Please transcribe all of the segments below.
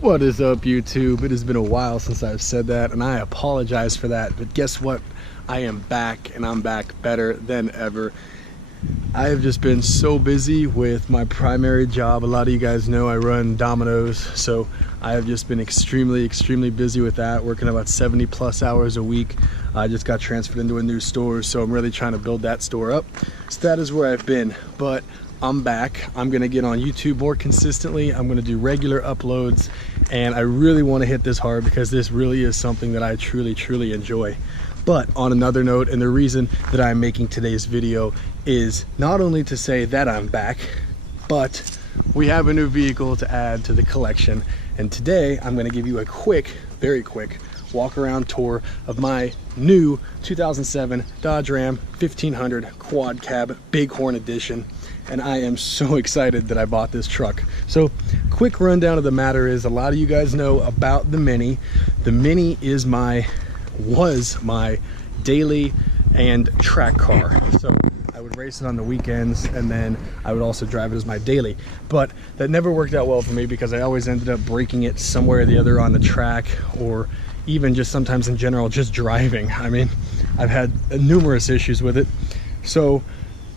What is up, YouTube? It has been a while since I've said that, and I apologize for that, but guess what? I am back, and I'm back better than ever. I have just been so busy with my primary job. A lot of you guys know I run Domino's, so I have just been extremely busy with that, working about 70 plus hours a week. I just got transferred into a new store, so I'm really trying to build that store up. So that is where I've been, but I'm back. I'm gonna get on YouTube more consistently. I'm gonna do regular uploads, and I really want to hit this hard because this really is something that I truly enjoy. But on another note, and the reason that I'm making today's video is not only to say that I'm back, but we have a new vehicle to add to the collection. And today I'm gonna give you a quick, very quick walk around tour of my new 2007 Dodge Ram 1500 Quad Cab Bighorn Edition. And I am so excited that I bought this truck. So quick rundown of the matter is, a lot of you guys know about the Mini. The Mini was my daily and track car. So I would race it on the weekends, and then I would also drive it as my daily. But that never worked out well for me because I always ended up breaking it somewhere or the other on the track, or even just sometimes in general just driving. I mean, I've had numerous issues with it. So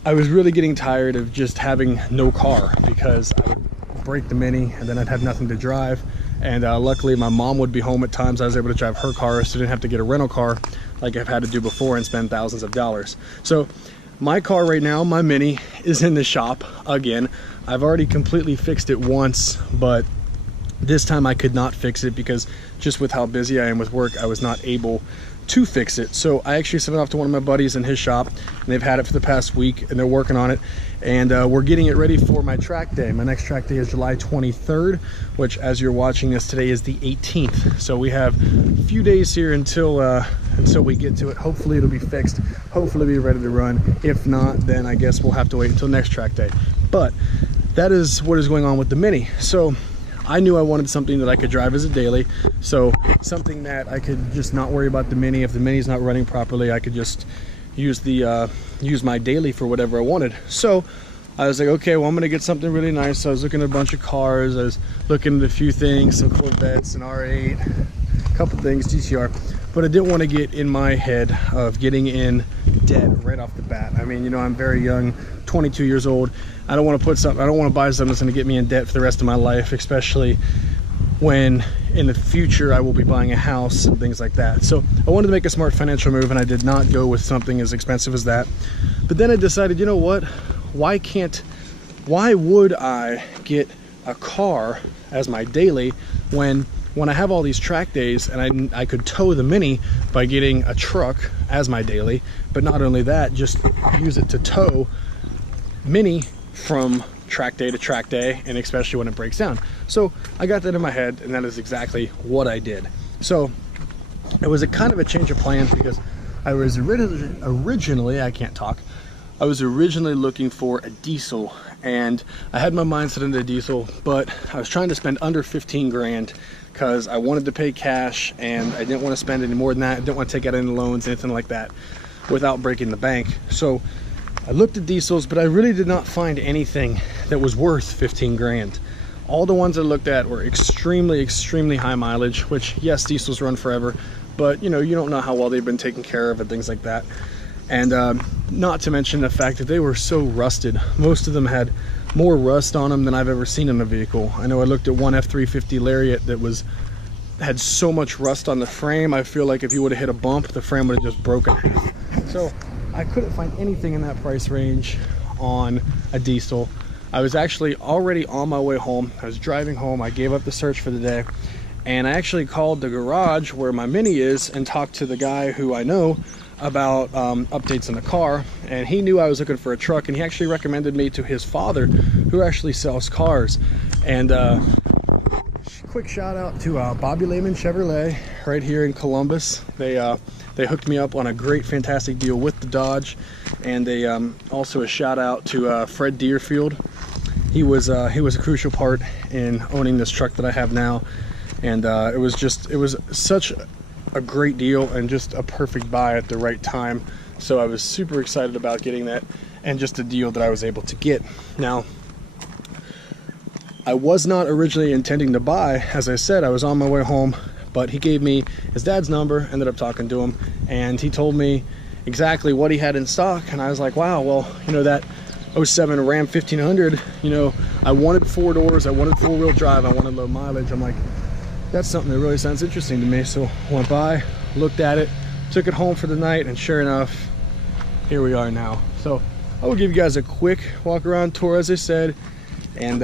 I was really getting tired of just having no car, because I would break the Mini and then I'd have nothing to drive. And luckily my mom would be home at times. I was able to drive her car, so I didn't have to get a rental car like I've had to do before and spend thousands of dollars. So my car right now, my Mini, is in the shop again. I've already completely fixed it once, but this time I could not fix it because just with how busy I am with work, I was not able to fix it. So I actually sent it off to one of my buddies in his shop, and they've had it for the past week and they're working on it, and we're getting it ready for my track day. My next track day is July 23rd, which, as you're watching this today, is the 18th. So we have a few days here until we get to it. Hopefully it'll be fixed, hopefully it'll be ready to run. If not, then I guess we'll have to wait until next track day. But that is what is going on with the Mini. So I knew I wanted something that I could drive as a daily, so something that I could just not worry about the Mini. If the Mini's not running properly, I could just use my daily for whatever I wanted. So I was like, okay, well, I'm gonna get something really nice. So I was looking at a bunch of cars. I was looking at a few things, some Corvettes, an R8, a couple things, GTR, but I didn't want to get in my head of getting in debt right off the bat. I mean, you know, I'm very young, 22 years old. I don't want to buy something that's going to get me in debt for the rest of my life, especially when in the future I will be buying a house and things like that. So I wanted to make a smart financial move, and I did not go with something as expensive as that. But then I decided, you know what, why would I get a car as my daily when I have all these track days, and I could tow the Mini by getting a truck as my daily, but not only that, just use it to tow Mini from track day to track day, and especially when it breaks down. So I got that in my head, and that is exactly what I did. So it was a kind of a change of plans, because I was originally, I was originally looking for a diesel, and I had my mind set into a diesel, but I was trying to spend under 15 grand because I wanted to pay cash, and I didn't want to spend any more than that. I didn't want to take out any loans, anything like that, without breaking the bank. So I looked at diesels, but I really did not find anything that was worth 15 grand. All the ones I looked at were extremely high mileage, which, yes, diesels run forever, but you know, you don't know how well they've been taken care of and things like that. And not to mention the fact that they were so rusted. Most of them had more rust on them than I've ever seen in a vehicle. I know I looked at one F350 Lariat that had so much rust on the frame. I feel like if you would have hit a bump, the frame would have just broken half. So I couldn't find anything in that price range on a diesel. I was actually already on my way home. I was driving home. I gave up the search for the day, and I actually called the garage where my Mini is and talked to the guy who I know about updates in the car, and he knew I was looking for a truck, and he actually recommended me to his father, who actually sells cars. And quick shout out to Bobby Lehman Chevrolet right here in Columbus. They hooked me up on a great, fantastic deal with the Dodge. And they also a shout out to Fred Deerfield. He was a crucial part in owning this truck that I have now. And it was such a great deal and just a perfect buy at the right time. So I was super excited about getting that, and just a deal that I was able to get. Now, I was not originally intending to buy. As I said, I was on my way home, but he gave me his dad's number, ended up talking to him, and he told me exactly what he had in stock. And I was like, wow, well, you know, that 07 Ram 1500, you know, I wanted 4 doors, I wanted 4-wheel drive, I wanted low mileage. I'm like, that's something that really sounds interesting to me. So I went by, looked at it, took it home for the night, and sure enough, here we are now. So I will give you guys a quick walk around tour, as I said, and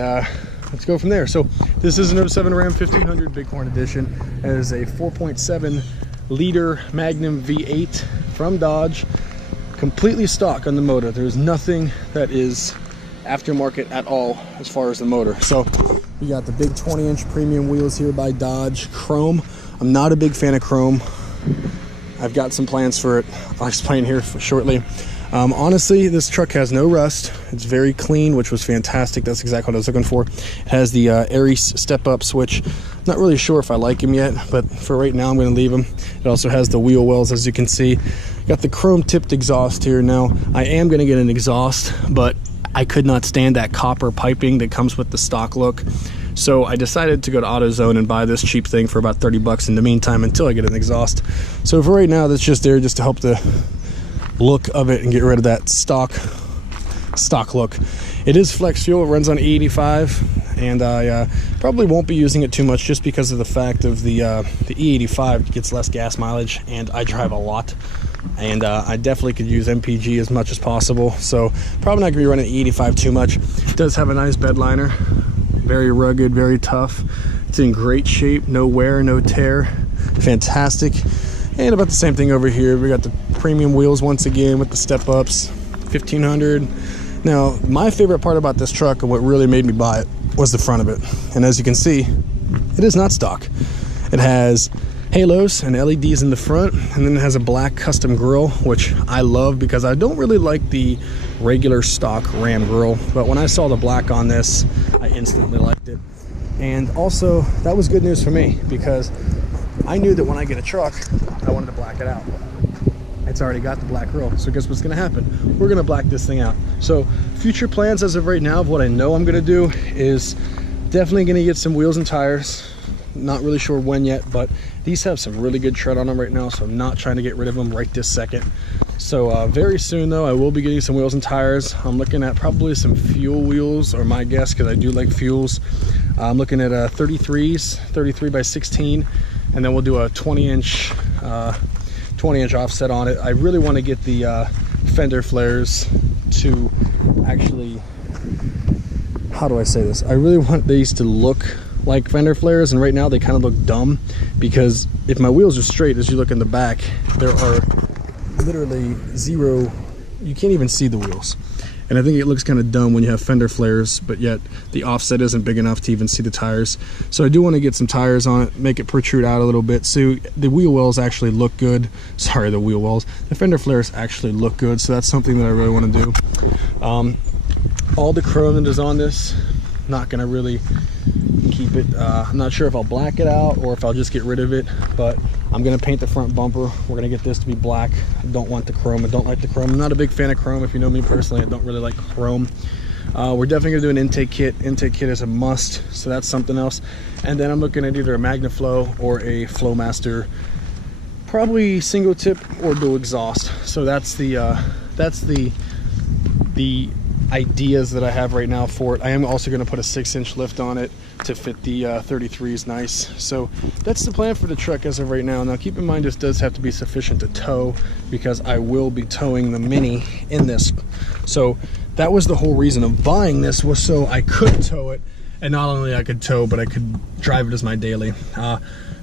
let's go from there. So this is an 07 Ram 1500 Bighorn Edition. It is a 4.7 liter Magnum V8 from Dodge, completely stock on the motor. There's nothing that is aftermarket at all as far as the motor. So we got the big 20-inch premium wheels here by Dodge, chrome. I'm not a big fan of chrome. I've got some plans for it. I'll explain here shortly. Honestly, this truck has no rust. It's very clean, which was fantastic. That's exactly what I was looking for. It has the Aries step-up switch. Not really sure if I like him yet, but for right now, I'm going to leave him. It also has the wheel wells, as you can see. Got the chrome-tipped exhaust here. Now, I am going to get an exhaust, but I could not stand that copper piping that comes with the stock look. So I decided to go to AutoZone and buy this cheap thing for about 30 bucks in the meantime until I get an exhaust. So for right now, that's just there just to help the look of it and get rid of that stock look. It is flex fuel. It runs on E85, and I probably won't be using it too much just because of the fact of the E85 gets less gas mileage, and I drive a lot, and I definitely could use MPG as much as possible. So probably not gonna be running E85 too much. It does have a nice bed liner, very rugged, very tough. It's in great shape, no wear, no tear, fantastic. And about the same thing over here. We got the premium wheels once again with the step-ups, 1500. Now, my favorite part about this truck and what really made me buy it was the front of it. And as you can see, it is not stock. It has halos and LEDs in the front, and then it has a black custom grille, which I love because I don't really like the regular stock Ram grille. But when I saw the black on this, I instantly liked it. And also, that was good news for me because I knew that when I get a truck, I wanted to black it out. It's already got the black grille, so guess what's gonna happen? We're gonna black this thing out. So future plans as of right now of what I know I'm gonna do is definitely gonna get some wheels and tires. Not really sure when yet, but these have some really good tread on them right now, so I'm not trying to get rid of them right this second. So very soon though, I will be getting some wheels and tires. I'm looking at probably some fuel wheels, or my guess, because I do like fuels. I'm looking at 33s, 33 by 16. And then we'll do a 20-inch offset on it. I really want to get the fender flares to actually, how do I say this? I really want these to look like fender flares, and right now they kind of look dumb because if my wheels are straight, as you look in the back, there are literally zero, you can't even see the wheels. And I think it looks kind of dumb when you have fender flares, but yet the offset isn't big enough to even see the tires. So I do want to get some tires on it, make it protrude out a little bit so the wheel wells actually look good. Sorry, the wheel wells. The fender flares actually look good, so that's something that I really want to do. All the chrome that is on this, not going to really keep it. I'm not sure if I'll black it out or if I'll just get rid of it, but I'm going to paint the front bumper. We're going to get this to be black. I don't want the chrome. I don't like the chrome. I'm not a big fan of chrome. If you know me personally, I don't really like chrome. We're definitely going to do an intake kit. Intake kit is a must, so that's something else. And then I'm looking at either a MagnaFlow or a Flowmaster, probably single tip or dual exhaust. So that's the ideas that I have right now for it. I am also going to put a 6-inch lift on it to fit the 33s nice. So that's the plan for the truck as of right now. Now keep in mind this does have to be sufficient to tow because I will be towing the Mini in this. So that was the whole reason of buying this, was so I could tow it, and not only I could tow, but I could drive it as my daily.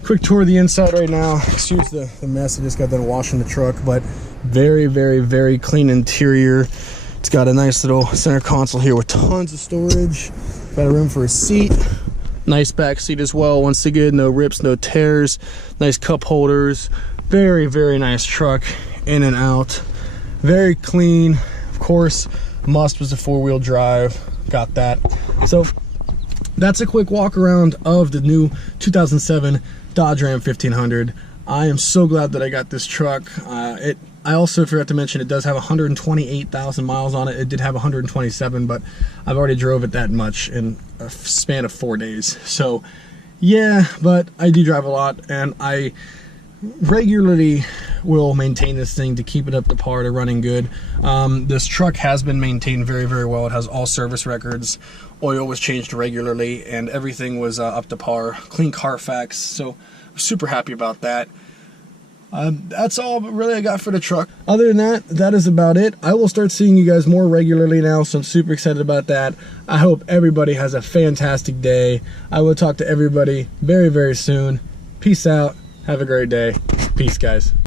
Quick tour of the inside right now. Excuse the mess, I just got done washing the truck, but very, very, very clean interior. It's got a nice little center console here with tons of storage. Got a room for a seat. Nice back seat as well. Once again, no rips, no tears. Nice cup holders. Very, very nice truck. In and out. Very clean. Of course, must was a 4-wheel drive. Got that. So that's a quick walk around of the new 2007 Dodge Ram 1500. I am so glad that I got this truck. I also forgot to mention it does have 128,000 miles on it. It did have 127, but I've already drove it that much in a span of 4 days. So yeah, but I do drive a lot, and I regularly will maintain this thing to keep it up to par, to running good. This truck has been maintained very, very well. It has all service records. Oil was changed regularly, and everything was up to par. Clean Carfax, so I'm super happy about that. That's all really I got for the truck. Other than that, that is about it. I will start seeing you guys more regularly now, so I'm super excited about that. I hope everybody has a fantastic day. I will talk to everybody very, very soon. Peace out. Have a great day. Peace, guys.